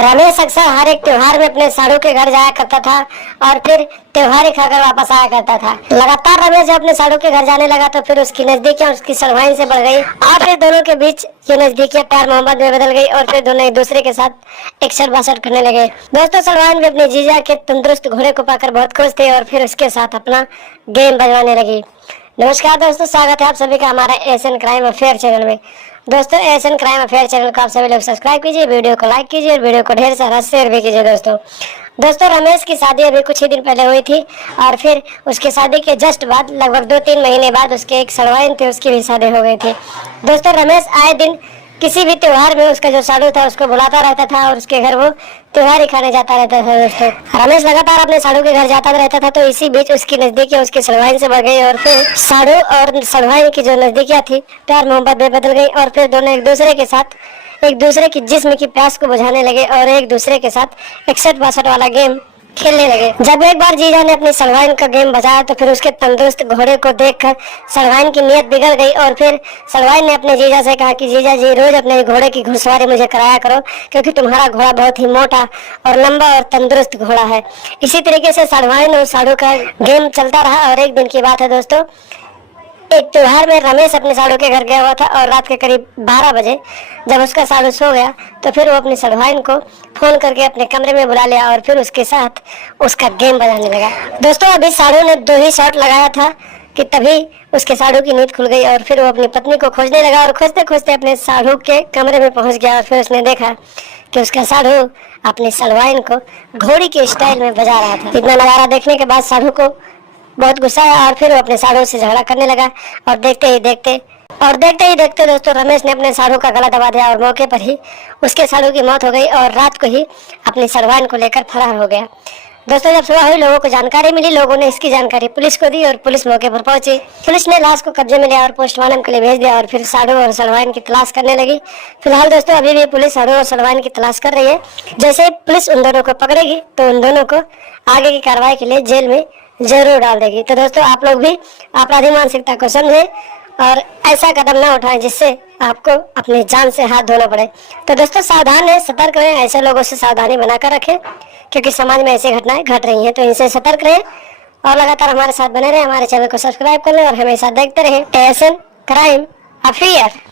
रमेश अक्सर हर एक त्योहार में अपने साड़ू के घर जाया करता था और फिर त्योहार ही खाकर वापस आया करता था। लगातार रमेश जब अपने साड़ू के घर जाने लगा तो फिर उसकी नजदीकियां उसकी सड़वाइन से बढ़ गई और फिर दोनों के बीच ये नजदीकियां प्यार मोहब्बत में बदल गई और फिर दोनों एक दूसरे के साथ इकसठ बासठ करने लगे। दोस्तों, सड़वाइन भी अपने जीजा के तंदुरुस्त घोड़े को पाकर बहुत खुश थे और फिर उसके साथ अपना गेम बजवाने लगी। नमस्कार दोस्तों, स्वागत है आप सभी का हमारा एशियन क्राइम अफेयर चैनल में। दोस्तों, एशियन क्राइम अफेयर चैनल को आप सभी लोग सब्सक्राइब कीजिए, वीडियो को लाइक कीजिए और वीडियो को ढेर सारा शेयर भी कीजिए। दोस्तों रमेश की शादी अभी कुछ ही दिन पहले हुई थी और फिर उसकी शादी के जस्ट बाद लगभग 2-3 महीने बाद उसके एक सड़वाइन थे, उसकी भी शादी हो गई थी। दोस्तों, रमेश आए दिन किसी भी त्योहार में उसका जो साड़ू था उसको बुलाता रहता था और उसके घर वो त्योहार ही खाने जाता रहता था। दोस्तों, रमेश लगातार अपने साड़ू के घर जाता रहता था तो इसी बीच उसकी नजदीकियां उसकी सड़वाइन से बढ़ गई और फिर साड़ू और सड़वाइन की जो नजदीकियां थी प्यार मोहब्बत में बदल गई और फिर दोनों एक दूसरे के साथ एक दूसरे की जिस्म की प्यास को बुझाने लगे और एक दूसरे के साथ 61-62 वाला गेम खेलने लगे। जब एक बार जीजा ने अपनी सड़वाइन का गेम बजाया तो फिर उसके तंदुरुस्त घोड़े को देखकर सड़वाइन की नीयत बिगड़ गई और फिर सड़वाइन ने अपने जीजा से कहा कि जीजा जी, रोज अपने घोड़े की घुड़सवारी मुझे कराया करो क्योंकि तुम्हारा घोड़ा बहुत ही मोटा और लंबा और तंदुरुस्त घोड़ा है। इसी तरीके से सड़वाइन और साड़ू का गेम चलता रहा और एक दिन की बात है दोस्तों, एक त्योहार में रमेश अपने साड़ू के घर गया हुआ था और रात के करीब 12 बजे जब उसका साड़ू सो गया तो फिर वो अपनी सड़वाइन को फोन करके अपने कमरे में बुला लिया और फिर उसके साथ उसका गेम बजाने लगा। दोस्तों, अभी साड़ू ने 2 ही शॉट लगाया था कि तभी उसके साड़ू की नींद खुल गई और फिर वो अपनी पत्नी को खोजने लगा और खोजते खोजते अपने साड़ू के कमरे में पहुंच गया और फिर उसने देखा कि उसका साड़ू अपनी सड़वाइन को घोड़ी के स्टाइल में बजा रहा था। इतना नजारा देखने के बाद साड़ू को बहुत गुस्सा आया और फिर वो अपने साड़ू से झगड़ा करने लगा और देखते ही देखते दोस्तों रमेश ने अपने साड़ू का गला दबा दिया और मौके पर ही उसके साड़ू की मौत हो गई और रात को ही अपनी सड़वाइन को लेकर फरार हो गया। दोस्तों, जब सुबह हुई लोगों को जानकारी मिली, लोगों ने इसकी जानकारी पुलिस को दी और पुलिस मौके पर पहुंची। पुलिस ने लाश को कब्जे में लिया और पोस्टमार्टम के लिए भेज दिया और फिर साड़ू और सड़वाइन की तलाश करने लगी। फिलहाल दोस्तों अभी भी पुलिस साड़ू और सड़वाइन की तलाश कर रही है। जैसे पुलिस उन दोनों को पकड़ेगी तो उन दोनों को आगे की कार्रवाई के लिए जेल में जरूर डाल देगी। तो दोस्तों, आप लोग भी आपराधिक मानसिकता को समझें और ऐसा कदम ना उठाएं जिससे आपको अपनी जान से हाथ धोना पड़े। तो दोस्तों, सावधान रहें, सतर्क रहें, ऐसे लोगों से सावधानी बनाकर रखें क्योंकि समाज में ऐसी घटनाएं घट रही हैं। तो इनसे सतर्क रहें और लगातार हमारे साथ बने रहें, हमारे चैनल को सब्सक्राइब कर लें और हमेशा देखते रहें एशियन क्राइम अफेयर।